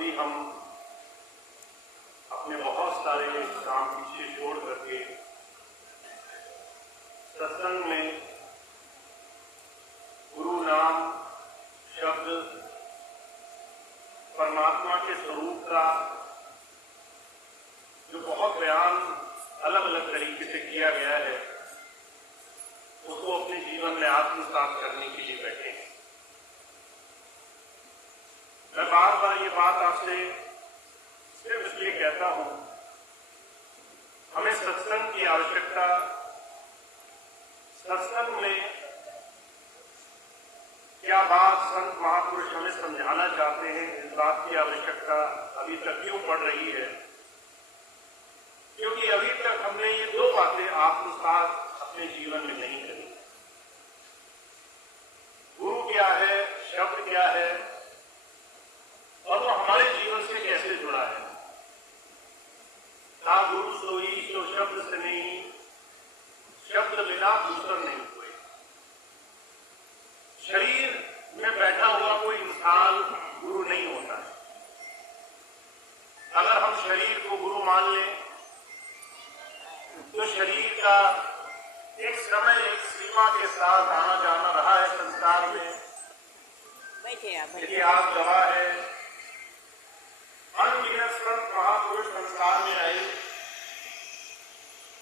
अभी हम अपने बहुत सारे काम पीछे छोड़ करके सत्संग में गुरु नाम शब्द परमात्मा के स्वरूप का जो बहुत बयान अलग अलग तरीके से किया गया है उसको अपने जीवन में आत्मसात करने के लिए बैठे हैं। मैं बार बार ये बात आपसे सिर्फ इसलिए कहता हूं, हमें सत्संग की आवश्यकता, सत्संग में क्या बात संत महापुरुष हमें समझाना चाहते हैं, इस बात की आवश्यकता अभी तक क्यों पड़ रही है? क्योंकि अभी तक हमने ये दो बातें आत्मसात अपने जीवन में नहीं करी। गुरु क्या है, शब्द क्या है और वो हमारे जीवन से कैसे जुड़ा है। ना गुरु सोई तो शब्द से नहीं, शब्द बिना दूसरा नहीं हुए। शरीर में बैठा हुआ कोई इंसान गुरु नहीं होता है। अगर हम शरीर को गुरु मान लें तो शरीर का एक समय एक सीमा के साथ आना जाना रहा है संसार में। इतिहास गवाह है, अनगिनत संत महापुरुष संसार में आए,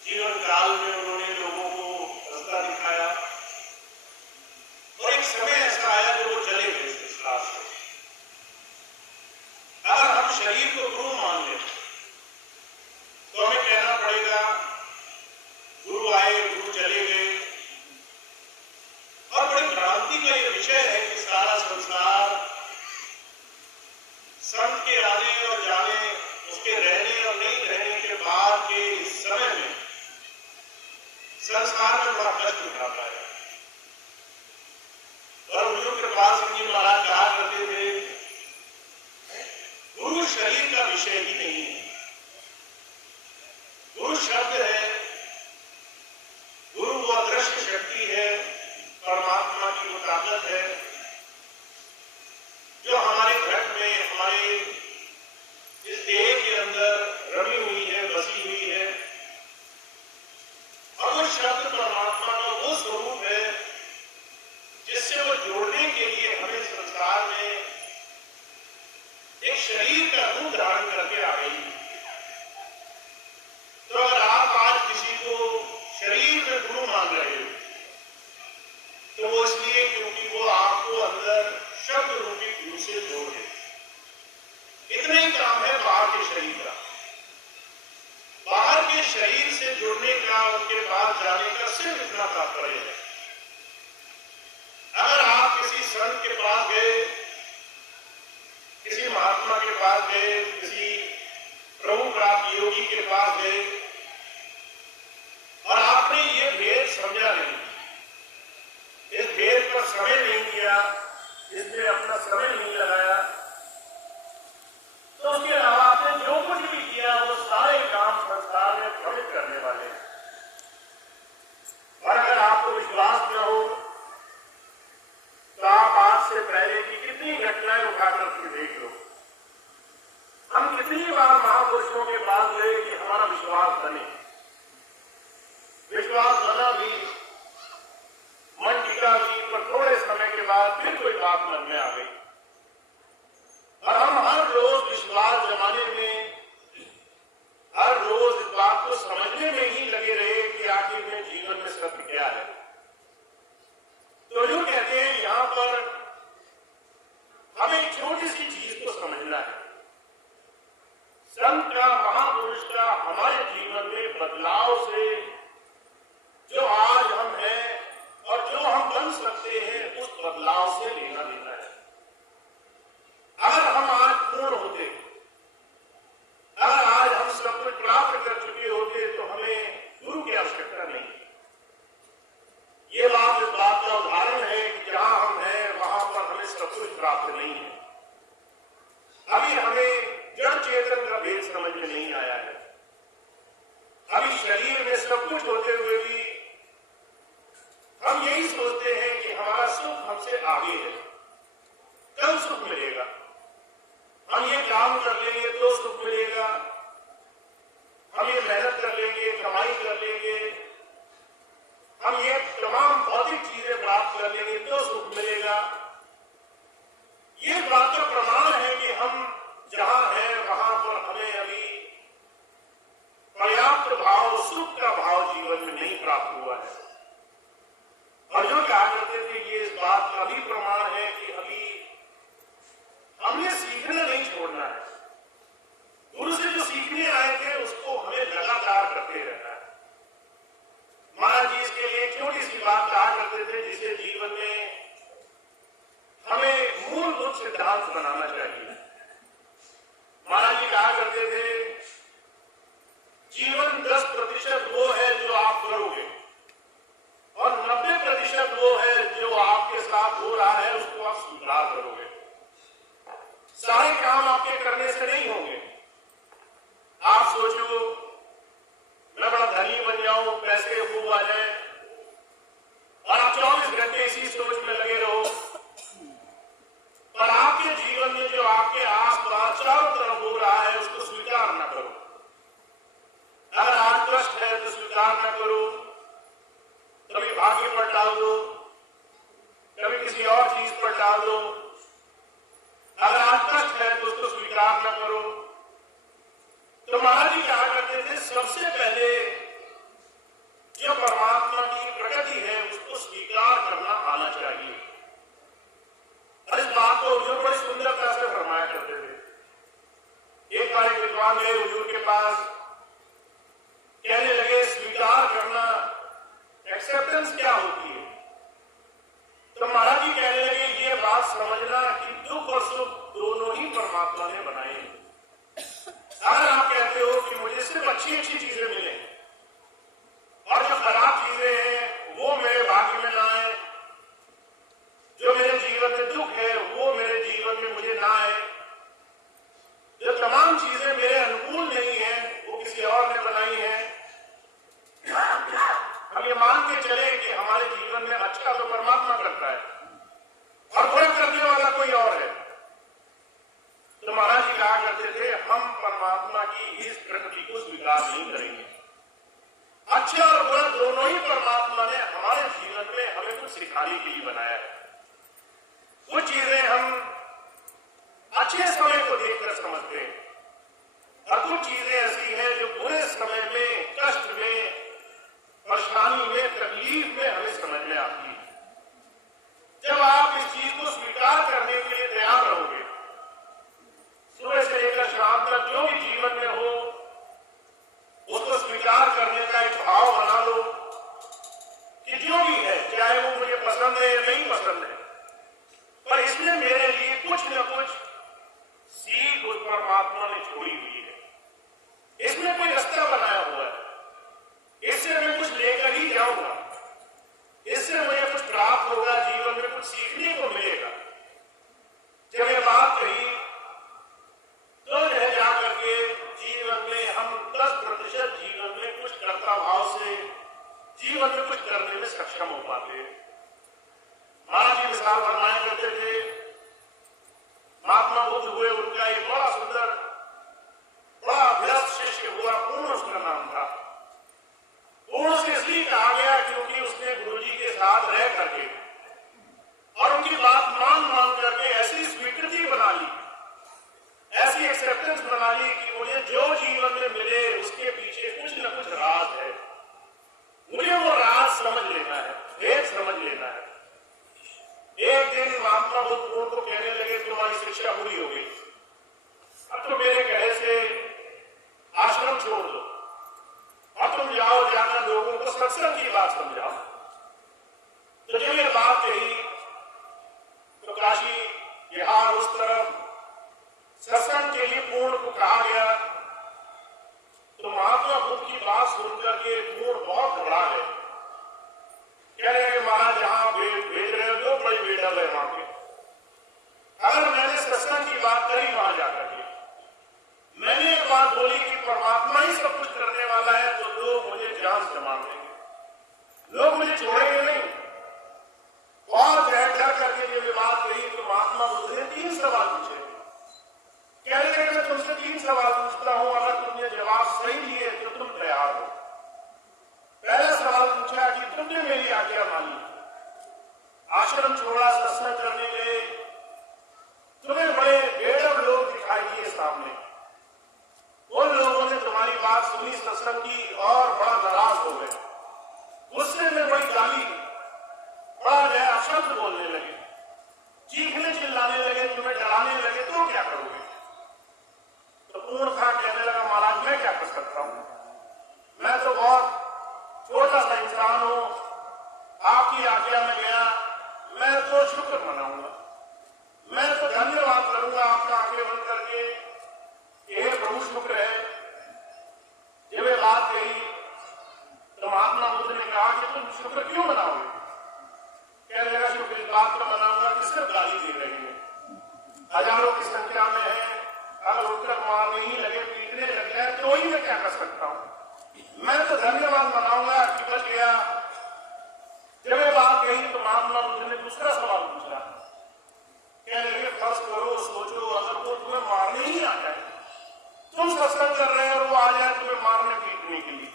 जीवन काल में उन्होंने लोगों को रास्ता दिखाया और एक समय ऐसा आया जो वो चले गए इस संसार से। अगर हम शरीर को गुरु मान लें तो हमें कहना पड़ेगा गुरु आए, गुरु चले गए। और बड़ी भ्रांति का ये विषय है कि सारा संसार संत के आने और जाने, उसके रहने और नहीं रहने के बाद के इस समय में संसार में बड़ा कष्ट उठाता है। और गुरु कृपाल सिंह जी महाराज कहा करते थे, गुरु शरीर का विषय ही नहीं है, गुरु शब्द है, गुरु वो अदृश्य शक्ति है, परमात्मा की वो ताकत है जो हमारे घट में, हमारे इस देह के अंदर रमी हुई है, बसी हुई है। और वो शब्द परमात्मा का वो स्वरूप है जिससे वो जोड़ने के लिए हमें संसार में एक शरीर का रूप धारण करके आ गई। तो अगर आप आज किसी को शरीर में गुरु मान रहे हो तो वो इसलिए क्योंकि वो आपको अंदर शब्द रूपी गुरु से जोड़े। इतना ही काम है बाहर के शरीर का। बाहर के शरीर से जुड़ने का, उनके पास जाने का सिर्फ इतना तात्पर्य है। अगर आप किसी संत के पास गए, किसी महात्मा के पास गए, किसी प्रभु प्राप्त योगी के पास गए और आपने ये भेद समझा नहीं, इस भेद पर समय नहीं दिया, इसमें अपना समय नहीं लगाया, तो उसके अलावा आपने जो कुछ भी किया वो सारे काम संसार में भ्रमित करने वाले हैं। और अगर आपको विश्वास न हो तो आप आज से पहले की कितनी घटनाएं उठाकर के देख लो। हम कितनी बार महापुरुषों के पास गए कि हमारा विश्वास बने, विश्वास बना भी, मन टिका भी, पर थोड़े समय के बाद फिर कोई बात मन में आ गई। और हम हर रोज विश्वास जमाने में, हर रोज इस बात को समझने में ही लगे रहे कि आखिर में जीवन में सत्य क्या है। तो जो कहते हैं यहां पर हमें एक छोटी सी चीज को समझना है, संत का, महापुरुष का हमारे जीवन में बदलाव से जो आज हम हैं और जो हम बन सकते हैं उस बदलाव से लेना देना है। अगर हम आज पूर्ण होते, अगर आज हम सब कुछ प्राप्त कर चुके होते तो हमें गुरु की आवश्यकता नहीं। ये बात इस बात का उदाहरण है कि जहां हम हैं वहां पर हमें सब कुछ प्राप्त नहीं है। अभी हमें जड़ चेतन का भेद समझ में नहीं आया है। अभी शरीर में सब कुछ होते हुए भी हम यही सोचते हैं कि हमारा सुख हमसे आगे है, कल सुख मिलेगा। हम ये काम करते थे, ये इस बात का भी प्रमाण है कि अभी हमने सीखना नहीं छोड़ना है। गुरु से जो सीखने आए थे उसको हमें लगातार करते रहना है। महाराज जी इसके लिए एक छोटी सी बात कहा करते थे जिसे जीवन में हमें मूलभूत सिद्धांत बनाना चाहिए। महाराज जी कहा करते थे, जीवन 10% वो है जो आप करोगे और 90% वो है जो आपके साथ हो रहा है, उसको आप स्वीकार करोगे। सारे काम आपके करने से नहीं होंगे। आप सोचो मैं बड़ा धनी बन जाऊं, पैसे खूब आ जाए, और आप 24 घंटे इसी सोच में लगे रहो, पर आपके जीवन में जो आपके आसपास चारों तरफ हो रहा है उसको स्वीकार ना करो। अगर आज कष्ट है तो स्वीकार ना करो, कभी भाग्य पर डाल दो, कभी किसी और चीज पर डाल दो। अगर आज कष्ट है तो उसको स्वीकार ना करो। तो महाराज जी कहा करते थे, सबसे पहले जो परमात्मा की प्रकृति है उसको स्वीकार करना आना चाहिए। और इस बात को हुजूर बड़ी सुंदरता से फरमाया करते थे। एक बार एक विद्वान गए हुजूर के पास, कहने लगे स्वीकार करना, एक्सेप्टेंस क्या होती है? तो महाराज जी कहने लगे, ये बात समझना कि दुख और सुख दोनों ही परमात्मा ने बनाए हैं। अगर आप कहते हो कि मुझे सिर्फ अच्छी अच्छी चीजें मिले और जो खराब चीजें हैं वो मेरे भाग्य में ना आए, जो मेरे जीवन में दुख है वो मेरे जीवन में मुझे ना आए, जो तमाम चीजें मेरे अनुकूल नहीं है वो किसी और ने बनाई है, हम ये मान के चले कि हमारे जीवन में अच्छा तो परमात्मा करता है और बुरा करने वाला कोई और है, तो महाराज जी कहा करते थे, हम परमात्मा की इस प्रकृति को स्वीकार नहीं करेंगे। अच्छा और बुरा दोनों ही परमात्मा ने हमारे जीवन में हमें कुछ सिखाने के लिए बनाया है। कुछ चीजें हम अच्छे समय को देखकर समझते हैं और कुछ चीजें ऐसी हैं जो बुरे समय में, कष्ट में, परेशानी में, तकलीफ में हमें समझ में आती है। जब आप इस चीज को स्वीकार करने के लिए तैयार रहोगे, सुबह से लेकर शाम तक जो भी जीवन में हो उसको स्वीकार करने का एक भाव बना लो कि जो भी है, चाहे वो मुझे पसंद है या नहीं पसंद है, पर इसमें मेरे लिए कुछ न कुछ सीख उस परमात्मा ने छोड़ी हुई है। इसमें कोई रास्ता बनाया हुआ है, इससे मैं कुछ लेकर ही जाऊंगा, इससे मुझे कुछ प्राप्त होगा, जीवन में कुछ सीखने को मिलेगा। जब ये बात कही तो रह जाकर के जीवन में हम 10% जीवन में कुछ कर्ता भाव से जीवन में कुछ करने में सक्षम हो पाते हैं। महाराज जी मिसाल फरमाया करते थे, महात्मा बुद्ध हुए, उनका एक बड़ा सुंदर, बड़ा अभ्यस्त शिष्य हुआ, पूर्ण उसका नाम था। पूर्ण से इसलिए कहा गया क्योंकि उसने गुरु जी के साथ रह करके और उनकी बात मान करके ऐसी स्वीकृति बना ली, ऐसी एक्सेप्टेंस बना ली कि मुझे जो जीवन में मिले उसके पीछे कुछ न कुछ राज है, मुझे वो राज समझ लेना है, भेद समझ लेना है। एक दिन महात्मा बुद्ध को कहने लगे, तुम्हारी शिक्षा पूरी हो गई, अब तो मेरे कहे से आश्रम छोड़ दो और तुम जाओ, जाकर लोगों को सत्संग की बात समझाओ। तो जब ये बात कही तो काशी, बिहार, उस तरफ सत्संग के लिए पूर्ण को कहा गया। तो महात्मा बुद्ध की बात सुनकर के पूर्ण बहुत घबरा गए, कह रहे हैं महाराज जहां भेज रहे हो जो बड़ी बेडर है वहां के, अगर मैंने सत्संग की बात करी वहां जाकर के, मैंने एक बात बोली कि परमात्मा ही सब कुछ करने वाला है, तो लोग मुझे जान से मार देंगे, लोग मुझे छोड़ेंगे नहीं। और डर करके जब ये बात कही तो महात्मा बुद्ध ने 3 सवाल पूछे। कह रहे हैं मैं तुमसे 3 सवाल पूछता हूं, अगर तुमने जवाब सही दिए तो तुम तैयार हो। पहला सवाल पूछा कि तुमने मेरी आज्ञा मानी, आश्रम छोड़ा, सत्संग करने गए, तुम्हें बड़े बेडर लोग दिखाई दिए सामने, उन लोगों ने तुम्हारी बात सुनी, सत्संग की और बड़ा नाराज हो गए, गुस्से में बड़ी गाली, बड़ा अक्षर छोटा सा इंसान हूं, आपकी आज्ञा में गया, मैं तो शुक्र मनाऊंगा, मैं तो धन्यवाद करूंगा आपका आंखें बंद करके, हे प्रभु शुक्र है। जब ये बात कही तो महात्मा बुद्ध ने कहा कि तुम शुक्र क्यों मनाओगे? कहने लगा, शुक्र इस बात का मनाऊंगा कि सिर्फ गाली दे रहे हैं, हजारों की संख्या में है, अगर उठकर मारने ही लगे, पीटने लग जाए तो ही मैं क्या कर सकता हूं? मैं तो धन्यवाद मनाऊंगा कि बच गया। जब ये बात कही तो महात्मा बुद्ध ने दूसरा सवाल पूछा। कहने लगे, फर्ज करो, सोचो, अगर वो तुम्हें मारने ही आ जाए, तुम सत्संग कर रहे हो और वो आ जाए तुम्हें मारने पीटने के लिए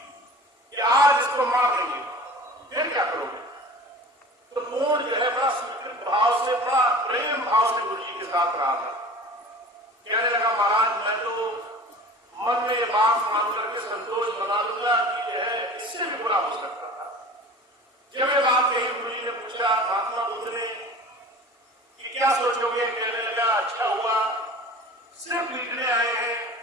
कि आज इसको मार देंगे, फिर क्या करोगे? तो पूर्ण जो है बड़ा स्वीकृत भाव से, बड़ा प्रेम भाव से गुरु जी के साथ रहा था। कहने लगा, महाराज मैं तो मन में ये बात मान करके संतोष बना लूंगा कि जो है इससे भी बुरा हो सकता था। जब ये बात कही गुरु जी ने पूछा महात्मा बुद्ध ने कि क्या सोचोगे? कहने लगा, अच्छा हुआ सिर्फ पीटने आए